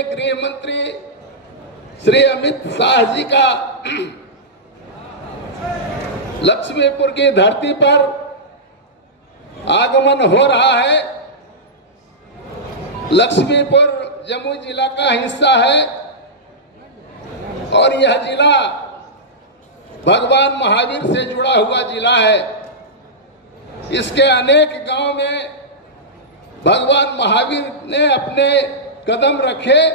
माननीय गृह मंत्री श्री अमित शाह जी का लक्ष्मीपुर की धरती पर आगमन हो रहा है। लक्ष्मीपुर जमुई जिला का हिस्सा है और यह जिला भगवान महावीर से जुड़ा हुआ जिला है। इसके अनेक गांव में भगवान महावीर ने अपने कदम रखे,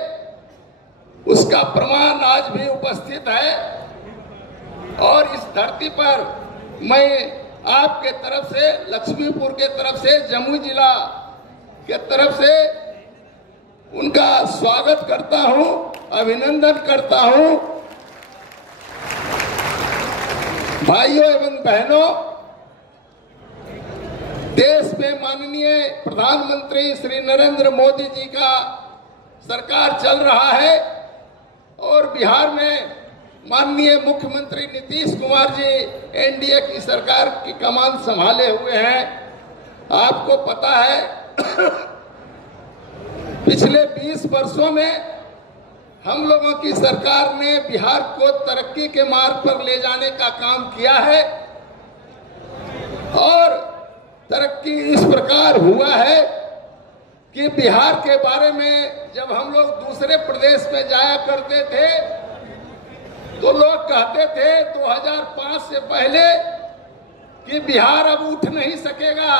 उसका प्रमाण आज भी उपस्थित है। और इस धरती पर मैं आपके तरफ से, लक्ष्मीपुर के तरफ से, जमुई जिला के तरफ से उनका स्वागत करता हूं, अभिनंदन करता हूं। भाइयों एवं बहनों, देश में माननीय प्रधानमंत्री श्री नरेंद्र मोदी जी का सरकार चल रहा है और बिहार में माननीय मुख्यमंत्री नीतीश कुमार जी एनडीए की सरकार की कमान संभाले हुए हैं। आपको पता है पिछले 20 वर्षों में हम लोगों की सरकार ने बिहार को तरक्की के मार्ग पर ले जाने का काम किया है और तरक्की इस प्रकार हुआ है कि बिहार के बारे में जब हम लोग दूसरे प्रदेश में जाया करते थे तो लोग कहते थे 2005 से पहले कि बिहार अब उठ नहीं सकेगा,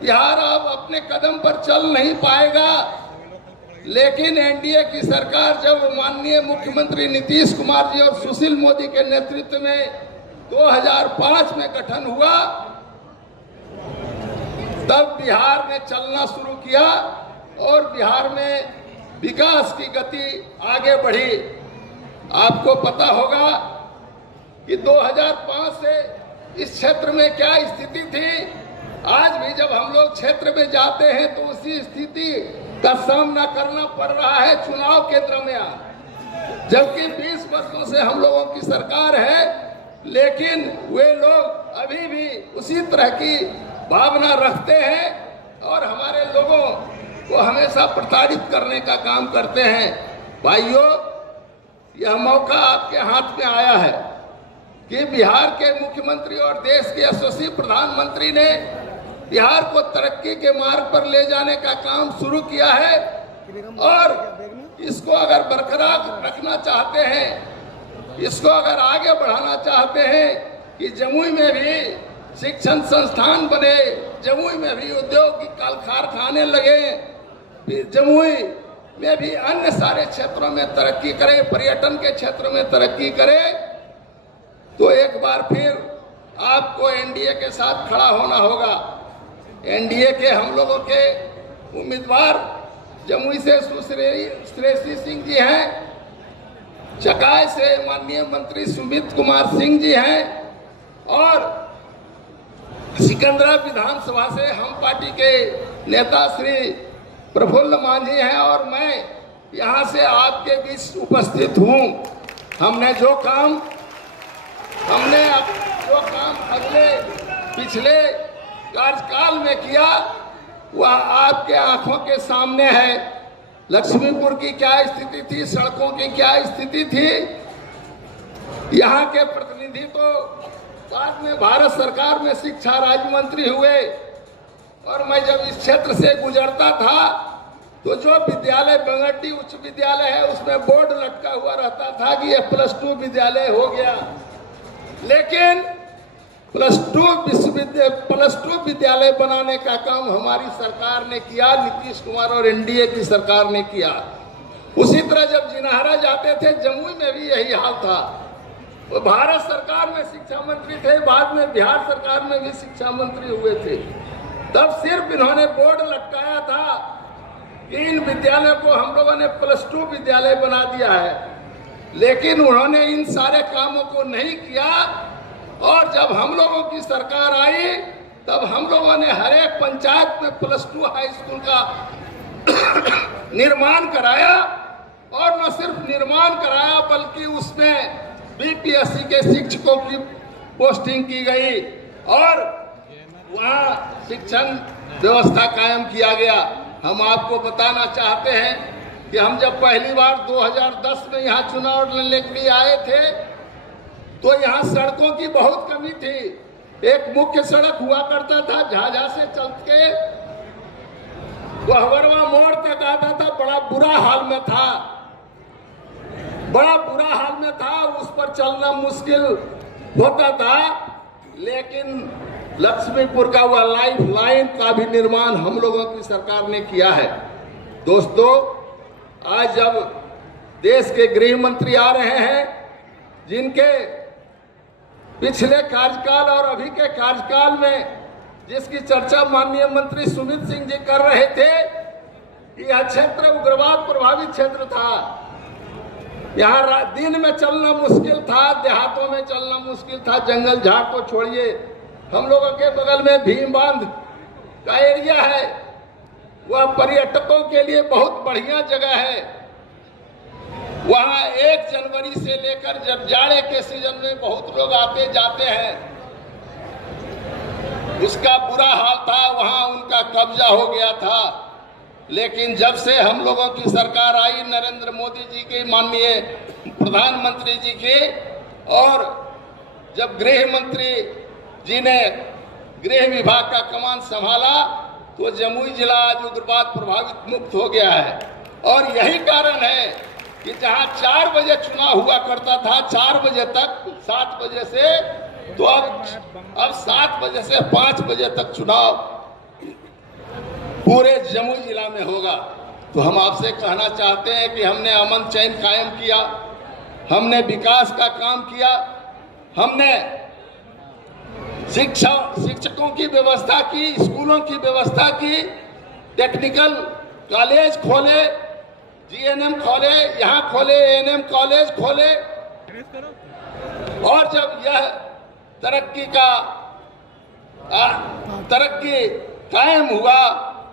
बिहार अब अपने कदम पर चल नहीं पाएगा। लेकिन एनडीए की सरकार जब माननीय मुख्यमंत्री नीतीश कुमार जी और सुशील मोदी के नेतृत्व में 2005 में गठन हुआ, तब बिहार ने चलना शुरू किया और बिहार में विकास की गति आगे बढ़ी। आपको पता होगा कि 2005 से इस क्षेत्र में क्या स्थिति थी। आज भी जब हम लोग क्षेत्र में जाते हैं तो उसी स्थिति का सामना करना पड़ रहा है चुनाव केंद्र में। जबकि 20 वर्षों से हम लोगों की सरकार है, लेकिन वे लोग अभी भी उसी तरह की भावना रखते हैं और हमारे लोगों को हमेशा प्रताड़ित करने का काम करते हैं। भाइयों, यह मौका आपके हाथ में आया है कि बिहार के मुख्यमंत्री और देश के यशस्वी प्रधानमंत्री ने बिहार को तरक्की के मार्ग पर ले जाने का काम शुरू किया है और इसको अगर बरकरार रखना चाहते हैं, इसको अगर आगे बढ़ाना चाहते हैं कि जमुई में भी शिक्षण संस्थान बने, जमुई में भी औद्योगिक कारखाने लगे, जमुई में भी अन्य सारे क्षेत्रों में तरक्की करे, पर्यटन के क्षेत्र में तरक्की करे, तो एक बार फिर आपको एनडीए के साथ खड़ा होना होगा। एनडीए के हम लोगों के उम्मीदवार जमुई से सुश्रेषी सिंह जी हैं, चकाई से माननीय मंत्री सुमित कुमार सिंह जी हैं और सिकंदरा विधानसभा से हम पार्टी के नेता श्री प्रफुल्ल मांझी हैं और मैं यहाँ से आपके बीच उपस्थित हूँ। हमने जो काम अगले पिछले कार्यकाल में किया वह आपके आंखों के सामने है। लक्ष्मीपुर की क्या स्थिति थी, सड़कों की क्या स्थिति थी। यहाँ के प्रतिनिधि तो बाद में भारत सरकार में शिक्षा राज्य मंत्री हुए और मैं जब इस क्षेत्र से गुजरता था तो जो विद्यालय बंगड्डी उच्च विद्यालय है उसमें बोर्ड लटका हुआ रहता था कि यह +2 विद्यालय हो गया, लेकिन +2 विद्यालय बनाने का काम हमारी सरकार ने किया, नीतीश कुमार और एनडीए की सरकार ने किया। उसी तरह जब जिनाहरा जाते थे जमुई में भी यही हाल था। वो भारत सरकार में शिक्षा मंत्री थे, बाद में बिहार सरकार में भी शिक्षा मंत्री हुए थे। तब सिर्फ इन्होंने बोर्ड लटकाया था कि इन विद्यालयों को हम लोगों ने +2 विद्यालय बना दिया है, लेकिन उन्होंने इन सारे कामों को नहीं किया। और जब हम लोगों की सरकार आई तब हम लोगों ने हर एक पंचायत में +2 हाई स्कूल का निर्माण कराया और न सिर्फ निर्माण कराया बल्कि उसमें बीपीएससी के शिक्षकों की पोस्टिंग की गई और वहाँ शिक्षण व्यवस्था कायम किया गया। हम आपको बताना चाहते हैं कि हम जब पहली बार 2010 में यहाँ चुनाव लड़ने के लिए आए थे तो यहाँ सड़कों की बहुत कमी थी। एक मुख्य सड़क हुआ करता था, झाझा से चल के गहवरवा मोड़ तक आता था, बड़ा बुरा हाल में था, बड़ा बुरा हाल में था, उस पर चलना मुश्किल होता था। लेकिन लक्ष्मीपुर का वह लाइफ लाइन का भी निर्माण हम लोगों की सरकार ने किया है। दोस्तों, आज जब देश के गृह मंत्री आ रहे हैं, जिनके पिछले कार्यकाल और अभी के कार्यकाल में जिसकी चर्चा माननीय मंत्री सुमित सिंह जी कर रहे थे, यह क्षेत्र उग्रवाद प्रभावित क्षेत्र था। यहाँ दिन में चलना मुश्किल था, देहातों में चलना मुश्किल था, जंगल झाड़ को छोड़िए, हम लोगों के बगल में भीम बांध का एरिया है, वह पर्यटकों के लिए बहुत बढ़िया जगह है। वहाँ 1 जनवरी से लेकर जब जाड़े के सीजन में बहुत लोग आते जाते हैं, उसका बुरा हाल था, वहाँ उनका कब्जा हो गया था। लेकिन जब से हम लोगों की सरकार आई, नरेंद्र मोदी जी के, माननीय प्रधानमंत्री जी के, और जब गृह मंत्री जी ने गृह विभाग का कमान संभाला तो जमुई जिला आज उग्रवाद प्रभावित मुक्त हो गया है। और यही कारण है कि जहां 4 बजे चुनाव हुआ करता था, 4 बजे तक, 7 बजे से, तो अब 7 बजे से 5 बजे तक चुनाव पूरे जमुई जिला में होगा। तो हम आपसे कहना चाहते हैं कि हमने अमन चैन कायम किया, हमने विकास का काम किया, हमने शिक्षकों की व्यवस्था की, स्कूलों की व्यवस्था की, टेक्निकल कॉलेज खोले, जीएनएम खोले, यहाँ खोले, एएनएम कॉलेज खोले। और जब यह तरक्की कायम हुआ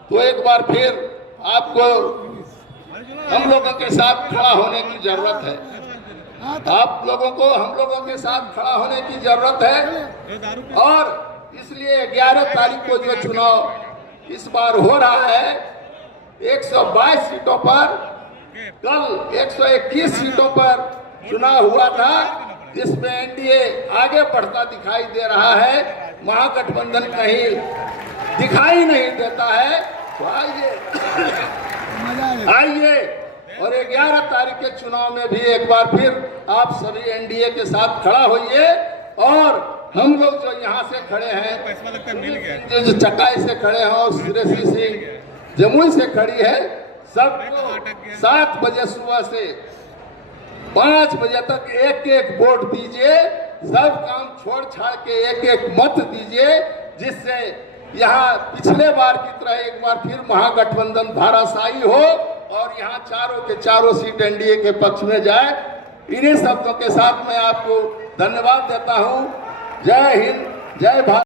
तो एक बार फिर आपको हम लोगों के साथ खड़ा होने की जरूरत है। आप लोगों को हम लोगों के साथ खड़ा होने की जरूरत है। और इसलिए 11 तारीख को जो चुनाव इस बार हो रहा है, 122 सीटों पर, कल 121 सीटों पर चुनाव हुआ था, जिसमें एनडीए आगे बढ़ता दिखाई दे रहा है, महागठबंधन कहीं दिखाई नहीं देता है। तो आइए और 11 तारीख के चुनाव में भी एक बार फिर आप सभी एनडीए के साथ खड़ा होइए। और हम लोग जो यहाँ से खड़े हैं, जो चकाई से खड़े हैं, और श्रेयसी सिंह जमुई से खड़ी है, सबको 7 बजे सुबह से 5 बजे तक एक वोट दीजिए, सब काम छोड़ छाड़ के एक मत दीजिए, जिससे यहाँ पिछले बार की तरह एक बार फिर महागठबंधन धाराशायी हो और यहाँ चारों के चारों सीट एनडीए के पक्ष में जाए। इन्हीं शब्दों के साथ मैं आपको धन्यवाद देता हूँ। जय हिंद, जय भारत।